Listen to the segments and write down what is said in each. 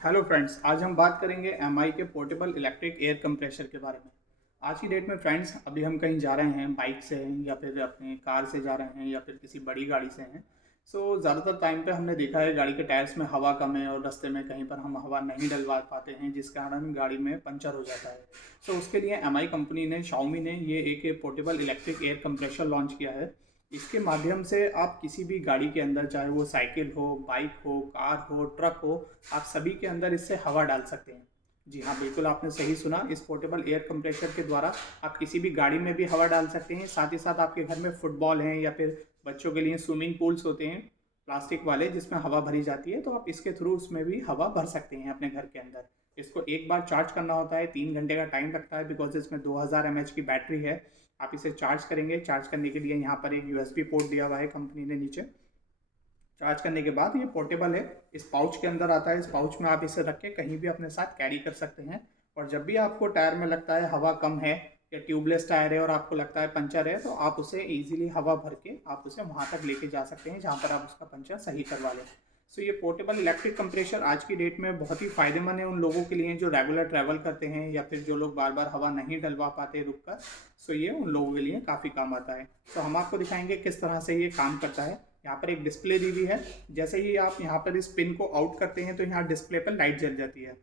Hello friends, आज हम बात करेंगे एमआई के पोर्टेबल इलेक्ट्रिक एयर कंप्रेशर के बारे में। आज की डेट में फ्रेंड्स, अभी हम कहीं जा रहे हैं, बाइक से हैं या फिर अपने कार से जा रहे हैं या फिर किसी बड़ी गाड़ी से हैं। सो ज़्यादातर टाइम पे हमने देखा है गाड़ी के टायर्स में हवा कम है और रास्ते में कहीं पर हम हवा नहीं डलवा पाते हैं, जिस कारण गाड़ी में पंचर हो जाता है। सो उसके लिए एमआई कंपनी ने, शाओमी ने ये एक portable electric air compressor launch किया है। इसके माध्यम से आप किसी भी गाड़ी के अंदर, चाहे वो साइकिल हो, बाइक हो, कार हो, ट्रक हो, आप सभी के अंदर इससे हवा डाल सकते हैं। जी हाँ, बिल्कुल आपने सही सुना। इस पोर्टेबल एयर कंप्रेशर के द्वारा आप किसी भी गाड़ी में भी हवा डाल सकते हैं। साथ ही साथ आपके घर में फुटबॉल हैं या फिर बच्चों के लिए स्विमिंग पूल्स होते हैं प्लास्टिक वाले, जिसमें हवा भरी जाती है, तो आप इसके थ्रू उसमें भी हवा भर सकते हैं अपने घर के अंदर। इसको एक बार चार्ज करना होता है, 3 घंटे का टाइम लगता है, बिकॉज इसमें 2000 mAh की बैटरी है। आप इसे चार्ज करेंगे। चार्ज करने के लिए यहाँ पर एक यूएसबी पोर्ट दिया हुआ है कंपनी ने नीचे। चार्ज करने के बाद ये पोर्टेबल है, इस पाउच के अंदर आता है। इस पाउच में आप इसे रख के कहीं भी अपने साथ कैरी कर सकते हैं। और जब भी आपको टायर में लगता है हवा कम है या ट्यूबलेस टायर है और आपको लगता है पंचर है, तो आप उसे ईजिली हवा भर के आप उसे वहाँ तक लेके जा सकते हैं जहाँ पर आप उसका पंचर सही करवा लें। सो ये पोर्टेबल इलेक्ट्रिक कंप्रेशर आज की डेट में बहुत ही फ़ायदेमंद है उन लोगों के लिए जो रेगुलर ट्रैवल करते हैं या फिर जो लोग बार बार हवा नहीं डलवा पाते रुक कर। सो ये उन लोगों के लिए काफ़ी काम आता है। तो हम आपको दिखाएंगे किस तरह से ये काम करता है। यहाँ पर एक डिस्प्ले दी हुई है। जैसे ही आप यहाँ पर इस पिन को आउट करते हैं तो यहाँ डिस्प्ले पर लाइट जल जाती है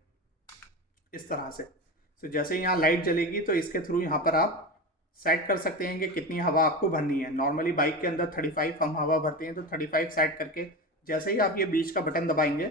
इस तरह से। तो जैसे ही यहाँ लाइट जलेगी तो इसके थ्रू यहाँ पर आप सेट कर सकते हैं कि कितनी हवा आपको भरनी है। नॉर्मली बाइक के अंदर 35 हम हवा भरते हैं, तो 35 सेट करके जैसे ही आप ये बीच का बटन दबाएंगे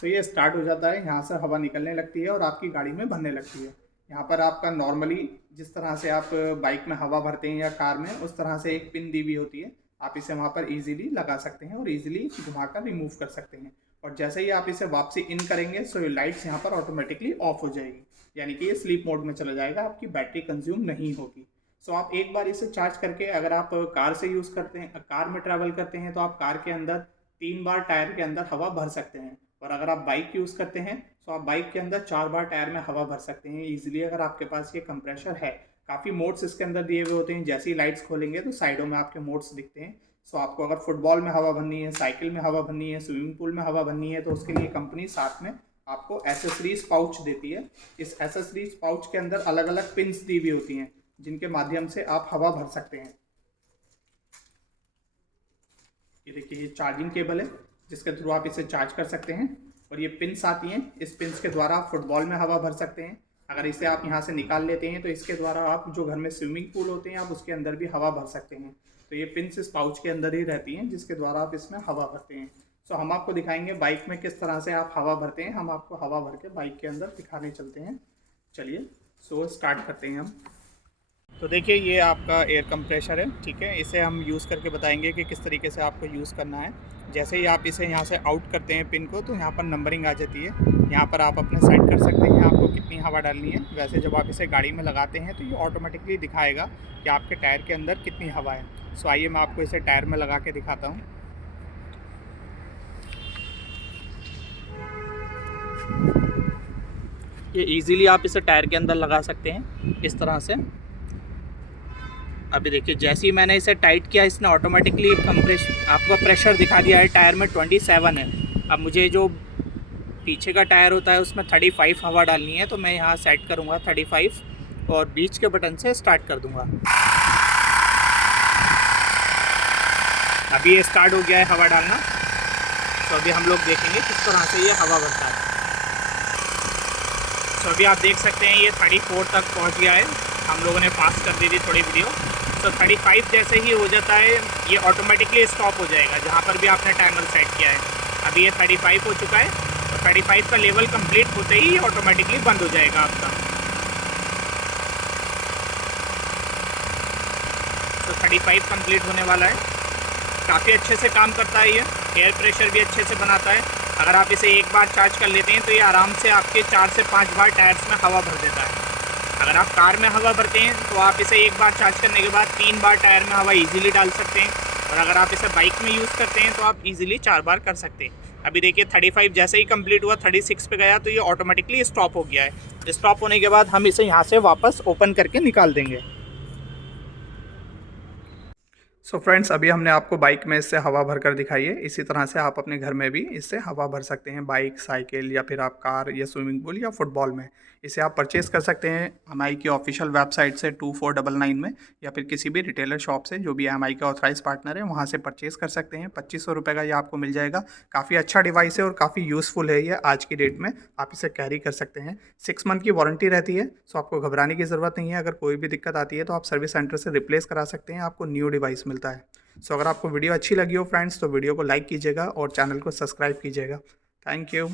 तो ये स्टार्ट हो जाता है। यहाँ से हवा निकलने लगती है और आपकी गाड़ी में भरने लगती है। यहाँ पर आपका नॉर्मली जिस तरह से आप बाइक में हवा भरते हैं या कार में, उस तरह से एक पिन दी हुई होती है। आप इसे वहाँ पर इजीली लगा सकते हैं और इजीली घुमाकर रिमूव कर सकते हैं। और जैसे ही आप इसे वापसी इन करेंगे सो ये लाइट्स यहाँ पर ऑटोमेटिकली ऑफ हो जाएगी, यानी कि ये स्लीप मोड में चला जाएगा, आपकी बैटरी कंज्यूम नहीं होगी। सो आप एक बार इसे चार्ज करके, अगर आप कार से यूज़ करते हैं, कार में ट्रैवल करते हैं, तो आप कार के अंदर 3 बार टायर के अंदर हवा भर सकते हैं। और अगर आप बाइक यूज़ करते हैं तो आप बाइक के अंदर 4 बार टायर में हवा भर सकते हैं ईजिली, अगर आपके पास ये कंप्रेशर है। काफ़ी मोड्स इसके अंदर दिए हुए होते हैं। जैसे ही लाइट्स खोलेंगे तो साइडों में आपके मोड्स दिखते हैं। सो आपको अगर फुटबॉल में हवा भरनी है, साइकिल में हवा भरनी है, स्विमिंग पूल में हवा भरनी है, तो उसके लिए कंपनी साथ में आपको एसेसरीज पाउच देती है। इस एसेसरीज पाउच के अंदर अलग अलग पिन्स दी हुई होती हैं जिनके माध्यम से आप हवा भर सकते हैं। ये देखिए, ये चार्जिंग केबल है जिसके थ्रू आप इसे चार्ज कर सकते हैं। और ये पिन्स आती हैं, इस पिन्स के द्वारा आप फुटबॉल में हवा भर सकते हैं। अगर इसे आप यहाँ से निकाल लेते हैं तो इसके द्वारा आप जो घर में स्विमिंग पूल होते हैं आप उसके अंदर भी हवा भर सकते हैं। तो ये पिन्स इस पाउच के अंदर ही रहती हैं जिसके द्वारा आप इसमें हवा भरते हैं। सो हम आपको दिखाएंगे बाइक में किस तरह से आप हवा भरते हैं। हम आपको हवा भर के बाइक के अंदर दिखाने चलते हैं। चलिए, सो स्टार्ट करते हैं हम। तो देखिए, ये आपका एयर कंप्रेशर है, ठीक है। इसे हम यूज़ करके बताएंगे कि किस तरीके से आपको यूज़ करना है। जैसे ही आप इसे यहाँ से आउट करते हैं पिन को, तो यहाँ पर नंबरिंग आ जाती है। यहाँ पर आप अपने सेट कर सकते हैं आपको कितनी हवा डालनी है। वैसे जब आप इसे गाड़ी में लगाते हैं तो ये ऑटोमेटिकली दिखाएगा कि आपके टायर के अंदर कितनी हवा है। सो आइए मैं आपको इसे टायर में लगा के दिखाता हूँ। ये ईज़िली आप इसे टायर के अंदर लगा सकते हैं इस तरह से। अभी देखिए, जैसे ही मैंने इसे टाइट किया, इसने ऑटोमेटिकली आपका प्रेशर दिखा दिया है। टायर में 27 है। अब मुझे जो पीछे का टायर होता है उसमें 35 हवा डालनी है, तो मैं यहाँ सेट करूँगा 35 और बीच के बटन से स्टार्ट कर दूँगा। अभी ये स्टार्ट हो गया है हवा डालना। तो अभी हम लोग देखेंगे किस तरह से ये हवा भरता है। तो अभी आप देख सकते हैं ये 34 तक पहुँच गया है। हम लोगों ने पास कर दी थी थोड़ी वीडियो। तो 35 जैसे ही हो जाता है ये ऑटोमेटिकली स्टॉप हो जाएगा जहाँ पर भी आपने टाइमर सेट किया है। अभी ये 35 हो चुका है। तो 35 का लेवल कंप्लीट होते ही ये ऑटोमेटिकली बंद हो जाएगा आपका। तो 35 कंप्लीट होने वाला है। काफ़ी अच्छे से काम करता है ये। एयर प्रेशर भी अच्छे से बनाता है। अगर आप इसे एक बार चार्ज कर लेते हैं तो ये आराम से आपके 4 से 5 बार टायर्स में हवा भर देता है। अगर आप कार में हवा भरते हैं तो आप इसे एक बार चार्ज करने के बाद 3 बार टायर में हवा इजीली डाल सकते हैं। और अगर आप इसे बाइक में यूज़ करते हैं तो आप इजीली 4 बार कर सकते हैं। अभी देखिए, 35 जैसे ही कंप्लीट हुआ 36 पे गया तो ये ऑटोमेटिकली स्टॉप हो गया है। स्टॉप होने के बाद हम इसे यहाँ से वापस ओपन करके निकाल देंगे। सो फ्रेंड्स, अभी हमने आपको बाइक में इससे हवा भर कर दिखाई है। इसी तरह से आप अपने घर में भी इससे हवा भर सकते हैं, बाइक, साइकिल या फिर आप कार या स्विमिंग पूल या फुटबॉल में। इसे आप परचेज़ कर सकते हैं एमआई की ऑफिशियल वेबसाइट से 2499 में, या फिर किसी भी रिटेलर शॉप से जो भी एमआई का ऑथराइज पार्टनर है वहाँ से परचेज़ कर सकते हैं। 2500 का ये आपको मिल जाएगा। काफ़ी अच्छा डिवाइस है और काफ़ी यूज़फुल है ये आज की डेट में। आप इसे कैरी कर सकते हैं। 6 मंथ की वारंटी रहती है, सो आपको घबराने की ज़रूरत नहीं है। अगर कोई भी दिक्कत आती है तो आप सर्विस सेंटर से रिप्लेस करा सकते हैं, आपको न्यू डिवाइस मिलता है। सो अगर आपको वीडियो अच्छी लगी हो फ्रेंड्स, तो वीडियो को लाइक कीजिएगा और चैनल को सब्सक्राइब कीजिएगा। Thank you.